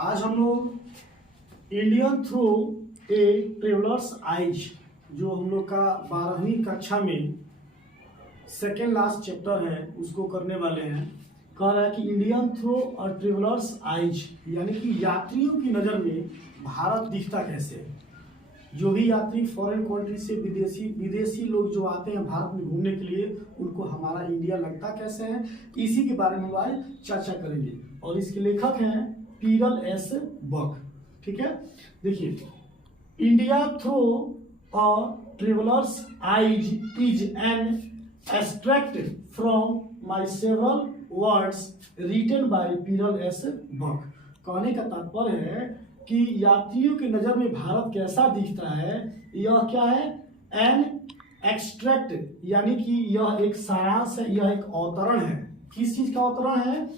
आज हम लोग Indian through a travellers eyes जो हम लोग का 12वीं कक्षा में सेकेंड लास्ट चैप्टर है उसको करने वाले हैं। कह रहा है कि इंडियन थ्रू और ट्रेवलर्स आइज यानी कि यात्रियों की नज़र में भारत दिखता कैसे है। जो भी यात्री फॉरेन कंट्री से विदेशी लोग जो आते हैं भारत में घूमने के लिए उनको हमारा इंडिया लगता कैसे है, इसी के बारे में आज चर्चा करेंगे। और इसके लेखक हैं पीरल एस बक। ठीक है, देखिए, India through a traveller's eyes is an extract from my several words written by Pearl S Buck. कहने का तात्पर्य है कि यात्रियों की नज़र में भारत कैसा दिखता है, यह क्या है, एन एक्सट्रैक्ट यानी कि यह एक सारांश है, यह एक अवतरण है। किस चीज का अवतरण है?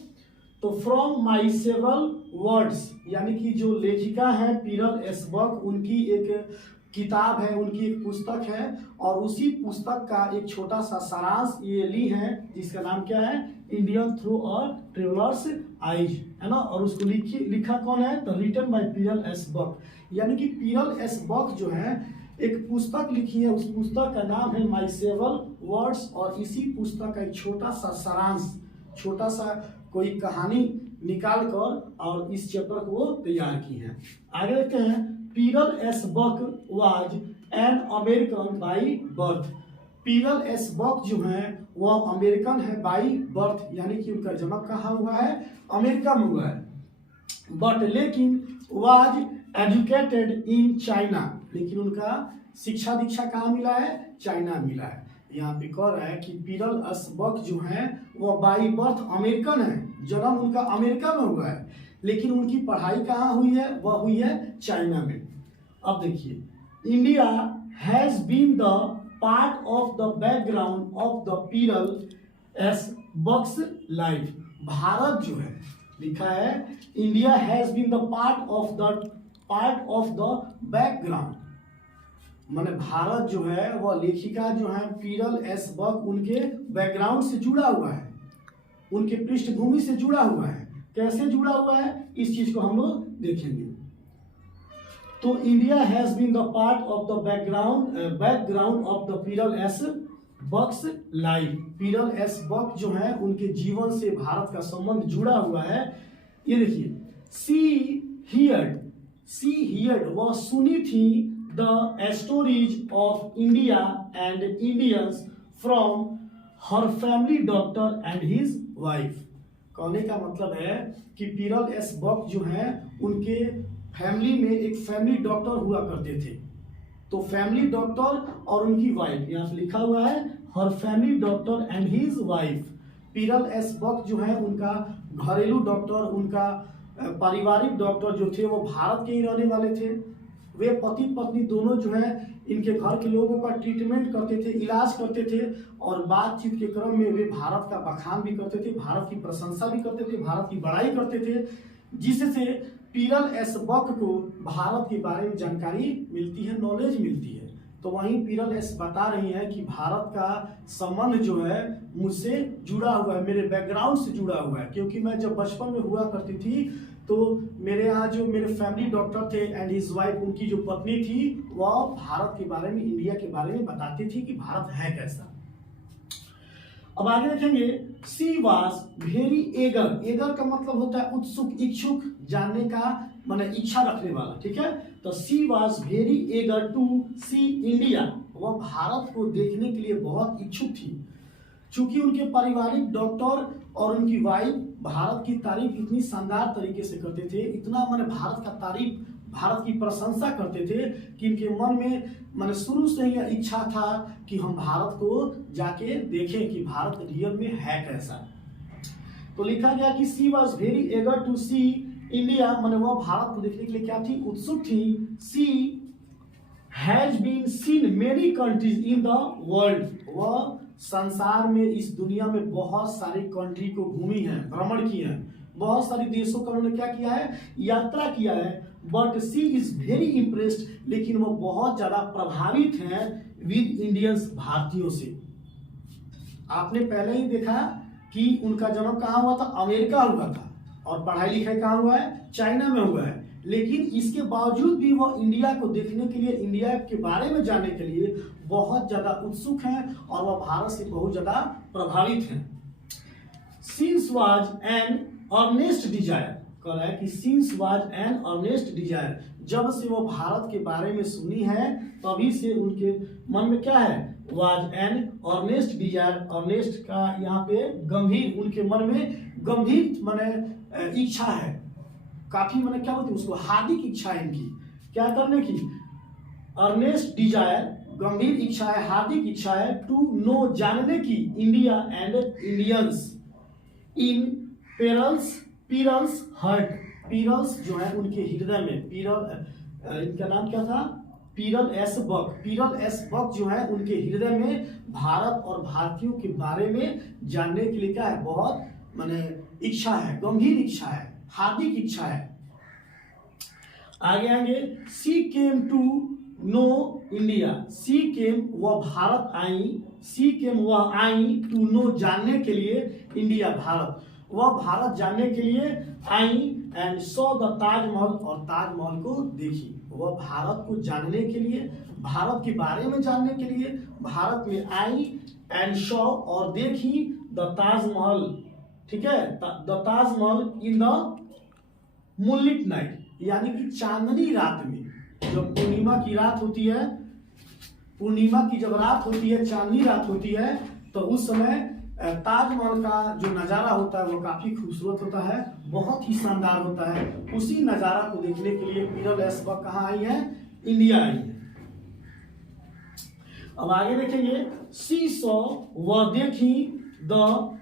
तो फ्रॉम माई सेवरल वर्ड्स यानी कि जो लेखिका है पीरल एस बक, उनकी एक किताब है, उनकी एक पुस्तक है और उसी पुस्तक का एक छोटा सा सारांश ये ली है जिसका नाम क्या है, Indian through a traveller's eyes, है ना। और उसको लिखा कौन है? तो रिटन बाय पीरल एस बक। यानी कि पीरल एस बक जो है एक पुस्तक लिखी है, उस पुस्तक का नाम है माई सेवरल वर्ड्स और इसी पुस्तक का एक छोटा सा सारांश, छोटा सा कोई कहानी निकाल कर और इस चैप्टर को तैयार की है। आगे देखते हैं, Pearl S Buck was an American by birth. Pearl S Buck जो है वह अमेरिकन है बाई बर्थ, यानी कि उनका जन्म कहाँ हुआ है? अमेरिका में हुआ है। बट लेकिन वाज एजुकेटेड इन चाइना, लेकिन उनका शिक्षा दीक्षा कहाँ मिला है? चाइना मिला है। यहाँ पे कह रहा है कि पीरल एस बक जो है वह बाई बर्थ अमेरिकन है, जन्म उनका अमेरिका में हुआ है, लेकिन उनकी पढ़ाई कहाँ हुई है? वह हुई है चाइना में। अब देखिए, India has been the part of the background of the Pearl S Buck's life. Bharat जो है, लिखा है India has been the part of the background, माने भारत जो है वह लेखिका जो है पीरल एस बक उनके बैकग्राउंड से जुड़ा हुआ है, उनके पृष्ठभूमि से जुड़ा हुआ है। कैसे जुड़ा हुआ है इस चीज को हम लोग देखेंगे। तो India has been the part of the background of the Pearl S Buck's life. Pearl S Buck जो है उनके जीवन से भारत का संबंध जुड़ा हुआ है। ये देखिए, सी हियर्ड वह सुनी थी the stories of India and Indians from her family doctor and his wife. कहने का मतलब है कि पीरल एस बक जो है उनके फैमिली में एक फैमिली डॉक्टर हुआ करते थे। तो फैमिली डॉक्टर और उनकी वाइफ, यहाँ पे लिखा हुआ है हर family doctor and his wife. Pearl S Buck जो है उनका घरेलू डॉक्टर, उनका पारिवारिक डॉक्टर जो थे वो भारत के ही रहने वाले थे। वे पति पत्नी दोनों जो है इनके घर के लोगों का ट्रीटमेंट करते थे, इलाज करते थे और बातचीत के क्रम में वे भारत का बखान भी करते थे, भारत की प्रशंसा भी करते थे, भारत की बड़ाई करते थे, जिससे पीरल एस बक को भारत के बारे में जानकारी मिलती है, नॉलेज मिलती है। तो वहीं पीरल एस बता रही है कि भारत का संबंध जो है मुझसे जुड़ा हुआ है, मेरे बैकग्राउंड से जुड़ा हुआ है, क्योंकि मैं जब बचपन में हुआ करती थी तो मेरे यहाँ जो मेरे फैमिली डॉक्टर थे एंड हिज वाइफ, उनकी जो पत्नी थी वह भारत के बारे में, इंडिया के बारे में बताती थी कि भारत है कैसा। अब आगे देखेंगे, सी वाज वेरी एगर का मतलब होता है उत्सुक, इच्छुक, जानने का माने इच्छा रखने वाला। ठीक है, तो she was very eager to see India, वह भारत को देखने के लिए बहुत इच्छुक थी। चूंकि उनके पारिवारिक डॉक्टर और उनकी वाइफ भारत की तारीफ इतनी शानदार तरीके से करते थे, इतना माने भारत का तारीफ, भारत की प्रशंसा करते थे कि इनके मन में माने शुरू से ही यह इच्छा था कि हम भारत को जाके देखें कि भारत रियल में है कैसा। तो लिखा गया कि she was very eager to see India, माने वह भारत को देखने के लिए क्या थी? उत्सुक थी। She has been seen many countries in the world, वह संसार में, इस दुनिया में बहुत सारी कंट्री को घूमी है, भ्रमण की है, बहुत सारे देशों का उन्होंने क्या किया है? यात्रा किया है। But she is very impressed, लेकिन वो बहुत ज्यादा प्रभावित हैं विद इंडियंस, भारतीयों से। आपने पहले ही देखा कि उनका जन्म कहाँ हुआ था? अमेरिका हुआ था। और पढ़ाई लिखाई कहाँ हुआ है? चाइना में हुआ है। लेकिन इसके बावजूद भी वो इंडिया को देखने के लिए, इंडिया के बारे में जानने के लिए बहुत ज्यादा उत्सुक हैं और वह भारत से बहुत ज्यादा प्रभावित हैं। Since was an earnest desire, कह रहा है कि since was an earnest desire, जब से वो भारत के बारे में सुनी है तभी से उनके मन में क्या है? Was an earnest desire. Earnest का यहाँ पे गंभीर, उनके मन में गंभीर माने इच्छा है, काफी माने क्या बोलते हैं उसको, हार्दिक इच्छा है इनकी क्या करने की? अर्नेस्ट डिजायर, गंभीर इच्छा है, हार्दिक इच्छा है, टू नो, जानने की, India and Indians in Pearl's, Pearl's heart, Pearl's जो है उनके हृदय में, पीरल इनका नाम क्या था? पीरल एस बक, पीरल एस बक जो है उनके हृदय में भारत और भारतीयों के बारे में जानने के लिए क्या है? बहुत माने इच्छा है, गंभीर इच्छा है, हार्दिक इच्छा है। आगे आगे, सी केम टू नो इंडिया, सी केम, वह भारत आई, सी केम वह आई, टू नो, जानने के लिए, इंडिया भारत, वह भारत जानने के लिए आई, एंड सॉ द ताजमहल, और ताजमहल को देखी। वह भारत को जानने के लिए, भारत के बारे में जानने के लिए भारत में आई, एंड सॉ, और देखी, द ताजमहल, ठीक है, the Taj Mahal in the moonlit night, यानी कि चांदनी रात में, जब पूर्णिमा की रात होती है, पूर्णिमा की जब रात होती है, चांदनी रात होती है, तो उस समय ताजमहल का जो नज़ारा होता है वो काफी खूबसूरत होता है, बहुत ही शानदार होता है। उसी नज़ारा को देखने के लिए पीरल एस बक कहाँ आई है? इंडिया आई है। अब आगे देखेंगे, सी सॉ, वह देखी, द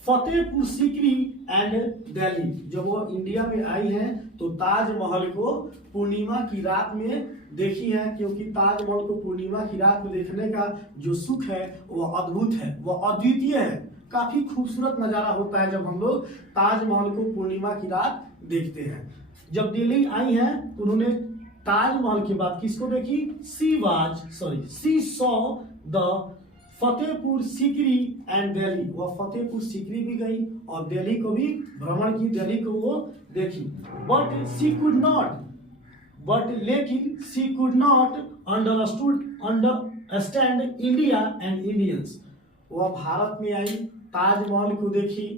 फतेहपुर सीकरी एंड दिल्ली, जब वो इंडिया में आई है तो ताजमहल को पूर्णिमा की रात में देखी है, क्योंकि ताजमहल को पूर्णिमा की रात में देखने का जो सुख है वह अद्भुत है, वह अद्वितीय है, काफी खूबसूरत नजारा होता है जब हम लोग ताजमहल को पूर्णिमा की रात देखते हैं। जब दिल्ली आई है तो उन्होंने ताजमहल के बाद किसको देखी? She saw the Fatehpur Sikri and Delhi, वह फतेहपुर सीकरी भी गई और दिल्ली को भी भ्रमण की, दिल्ली को वो देखी। बट सी कुड नॉट, लेकिन she could not understand India and Indians, वह भारत में आई, ताजमहल को देखी,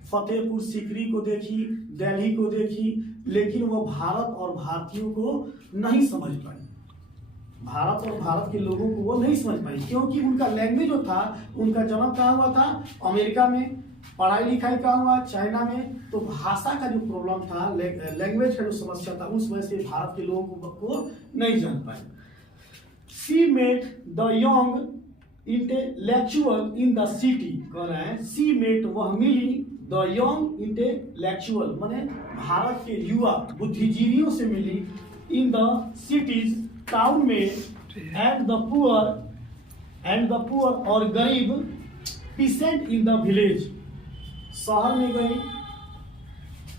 फतेहपुर सीकरी को देखी, दिल्ली को देखी, लेकिन वह भारत और भारतीयों को नहीं समझ पाई, भारत और भारत के लोगों को वो नहीं समझ पाई, क्योंकि उनका लैंग्वेज जो था, उनका जन्म कहाँ हुआ था? अमेरिका में, पढ़ाई लिखाई कहाँ हुआ? चाइना में, तो भाषा का जो प्रॉब्लम था, लैंग्वेज का जो समस्या था, उस वजह से भारत के लोगों को नहीं जान पाए। She met the young intellectual in the city, कह रहे हैं सी मेट, वह मिली, द यंग इंटेलेक्चुअल माने भारत के युवा बुद्धिजीवियों से मिली, इन द सिटीज, टाउन में, एंड द पुअर और गरीब, पीसेंट इन द विलेज, शहर में गई,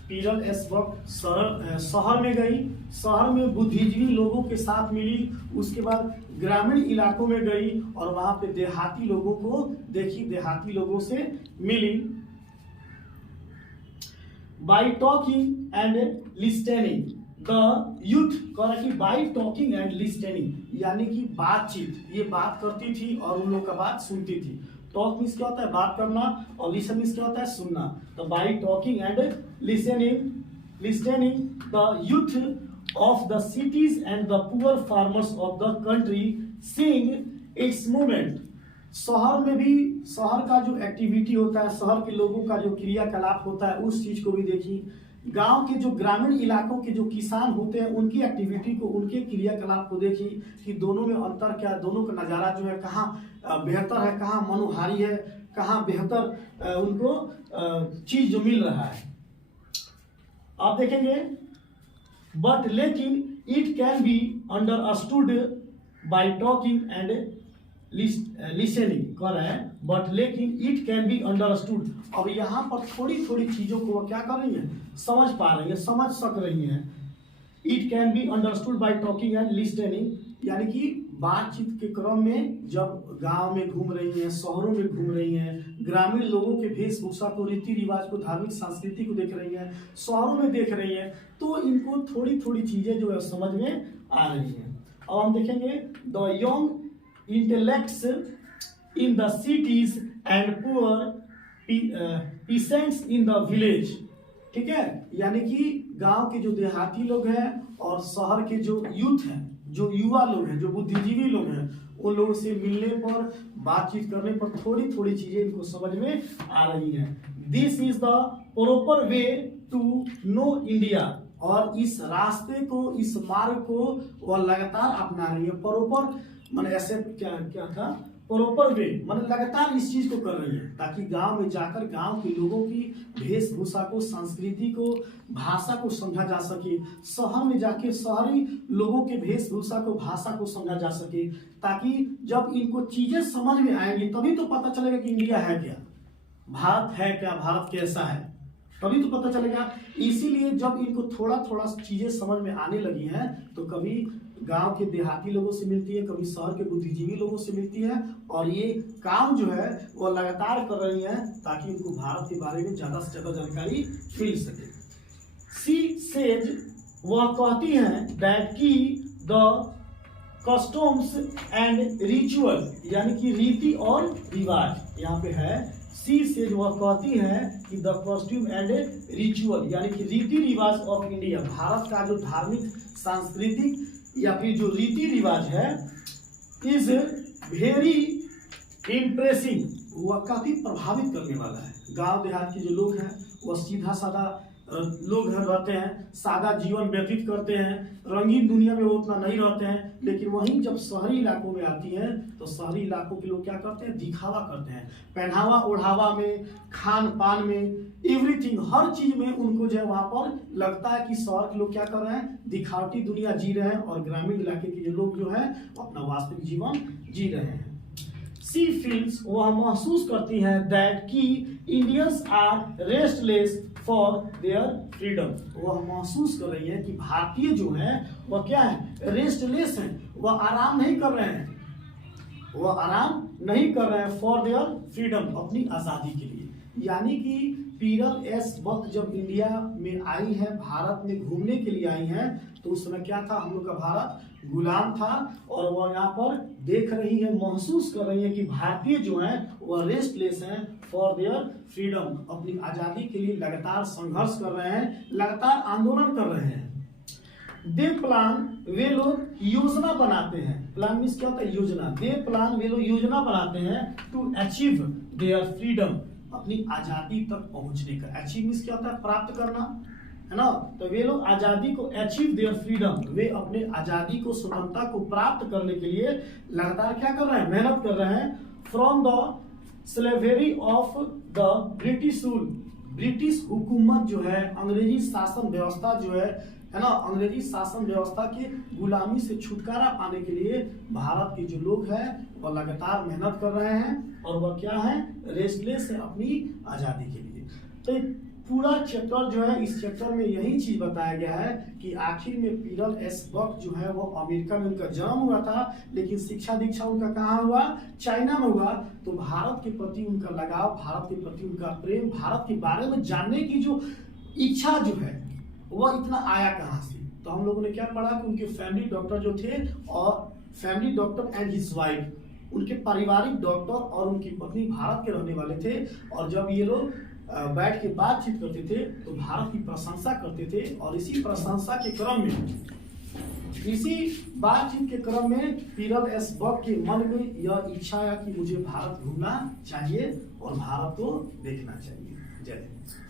पीरल एस बक शहर में गई, शहर में बुद्धिजीवी लोगों के साथ मिली, उसके बाद ग्रामीण इलाकों में गई और वहां पे देहाती लोगों को देखी, देहाती लोगों से मिली। By talking and listening the youth, कह रहा कि बाई टॉकिंग एंड लिस्टनिंग, यानी कि बातचीत, ये बात करती थी और उन लोग का बात सुनती थी। टॉक मीन्स क्या होता है? बात करना, और लिसन मीन्स क्या होता है? सुनना। तो by talking and listening the youth of the cities and the poor farmers of the country seeing it's movement, शहर में भी, शहर का जो एक्टिविटी होता है, शहर के लोगों का जो क्रियाकलाप होता है, उस चीज को भी देखी। गांव के जो ग्रामीण इलाकों के जो किसान होते हैं, उनकी एक्टिविटी को, उनके क्रियाकलाप को देखी कि दोनों में अंतर क्या है, दोनों का नज़ारा जो है कहाँ बेहतर है, कहाँ मनोहारी है, कहाँ बेहतर उनको चीज जो मिल रहा है। आप देखेंगे, बट लेकिन it can be understood by talking and listening, कह रहे हैं बट लेकिन इट कैन बी अंडरस्टूड। अब यहाँ पर थोड़ी थोड़ी चीजों को क्या कर रही है? समझ पा रही है, समझ सक रही है। It can be understood by talking and listening, यानी कि बातचीत के क्रम में जब गांव में घूम रही हैं, शहरों में घूम रही हैं, ग्रामीण लोगों के वेशभूषा को, रीति रिवाज को, धार्मिक संस्कृति को देख रही हैं, शहरों में देख रही हैं, तो इनको थोड़ी थोड़ी चीजें जो है समझ में आ रही हैं। अब हम देखेंगे the young intellects in the cities and poor peasants in the village. ठीक है, यानी कि गांव के जो देहाती लोग हैं और शहर के जो यूथ हैं, जो युवा लोग हैं, जो बुद्धिजीवी लोग हैं, उन लोगों से मिलने पर, बातचीत करने पर थोड़ी थोड़ी चीजें इनको समझ में आ रही हैं। This is the proper way to know India. और इस रास्ते को, इस मार्ग को वह लगातार अपना रही है। प्रॉपर माने ऐसे क्या था, प्रॉपर वे माने लगातार इस चीज को कर रही है, ताकि गांव में जाकर गांव के लोगों की वेशभूषा को, संस्कृति को, भाषा को समझा जा सके। शहर में जाके शहरी लोगों के वेशभूषा को, भाषा को समझा जा सके, ताकि जब इनको चीजें समझ में आएंगी तभी तो पता चलेगा कि इंडिया है क्या, भारत है क्या, भारत कैसा है, तभी तो पता चलेगा। इसीलिए जब इनको थोड़ा थोड़ा चीजें समझ में आने लगी हैं तो कभी गांव के देहाती लोगों से मिलती है, कभी शहर के बुद्धिजीवी लोगों से मिलती है, और ये काम जो है वो लगातार कर रही हैं ताकि उनको भारत के बारे में ज्यादा से ज्यादा जानकारी मिल सके। सी सेज, वह कहती हैं दैट की द कस्टम्स एंड रिचुअल, यानी कि रीति और रिवाज, यहाँ पे है सी सेज, वह कहती है कि द कॉस्ट्यूम एंड रिचुअल, यानी कि रीति रिवाज ऑफ इंडिया, भारत का जो धार्मिक, सांस्कृतिक या फिर जो रीति रिवाज है, इज वेरी इम्प्रेसिंग, वह काफी प्रभावित करने वाला है। गांव देहात के जो लोग हैं वह सीधा साधा लोग रहते हैं, सादा जीवन व्यतीत करते हैं, रंगीन दुनिया में वो उतना नहीं रहते हैं। लेकिन वहीं जब शहरी इलाकों में आती हैं तो शहरी इलाकों के लोग क्या करते हैं, दिखावा करते हैं, पहनावा ओढ़ावा में, खान पान में, एवरीथिंग, हर चीज में उनको जो है वहां पर लगता है कि शहर के लोग क्या कर रहे हैं, दिखावटी दुनिया जी रहे हैं, और ग्रामीण इलाके के जो लोग जो है वो अपना वास्तविक जीवन जी रहे हैं। सी फील्स, वह महसूस करती हैं दैट की Indians are restless for their freedom, वह महसूस कर रही है कि भारतीय जो है वह क्या है, रेस्टलेस हैं, वह आराम नहीं कर रहे हैं, वह आराम नहीं कर रहे हैं फॉर देयर फ्रीडम, अपनी आजादी के लिए। यानी कि पीरल एस वक्त जब इंडिया में आई है, भारत में घूमने के लिए आई हैं, तो उस समय क्या था, हम लोग का भारत गुलाम था, और वह यहाँ पर देख रही है, महसूस कर रही है कि भारतीय जो हैं वह रेस्टलेस हैं फॉर देयर फ्रीडम, अपनी आजादी के लिए लगातार संघर्ष कर रहे हैं, लगातार आंदोलन कर रहे हैं। दे प्लान, वे लोग योजना बनाते हैं, प्लान मीन्स क्या होता है, योजना। दे प्लान, वे लोग योजना बनाते हैं टू अचीव देयर फ्रीडम, अपनी आजादी तक पहुंचने का। अचीव मीन्स क्या होता है, प्राप्त करना, है ना। तो वे लोग आजादी को, अचीव देयर फ्रीडम, वे अपने आजादी को, स्वतंत्रता को प्राप्त करने के लिए लगातार क्या कर रहे हैं, मेहनत कर रहे हैं। From the slavery of the British rule, British हुकूमत जो है, अंग्रेजी शासन व्यवस्था जो है ना, अंग्रेजी शासन व्यवस्था के गुलामी से छुटकारा पाने के लिए भारत के जो लोग हैं वह लगातार मेहनत कर रहे हैं, और वह क्या है, रेस्टलेस है अपनी आजादी के लिए। तो पूरा चैप्टर जो है, इस चैप्टर में यही चीज बताया गया है कि आखिर में पीरल एस बक जो है वो अमेरिका में उनका जन्म हुआ था, लेकिन शिक्षा दीक्षा उनका कहाँ हुआ, चाइना में हुआ। तो भारत के प्रति उनका लगाव, भारत के प्रति उनका प्रेम, भारत के बारे में जानने की जो इच्छा जो है वह इतना आया कहाँ से। तो हम लोगों ने क्या पढ़ा कि उनके फैमिली डॉक्टर जो थे, और family doctor and his wife, उनके पारिवारिक डॉक्टर और उनकी पत्नी भारत के रहने वाले थे, और जब ये लोग बैठ के बातचीत करते थे तो भारत की प्रशंसा करते थे, और इसी प्रशंसा के क्रम में, इसी बातचीत के क्रम में पीरल एस बक के मन में यह इच्छा है कि मुझे भारत घूमना चाहिए और भारत को देखना चाहिए। जय हिंद।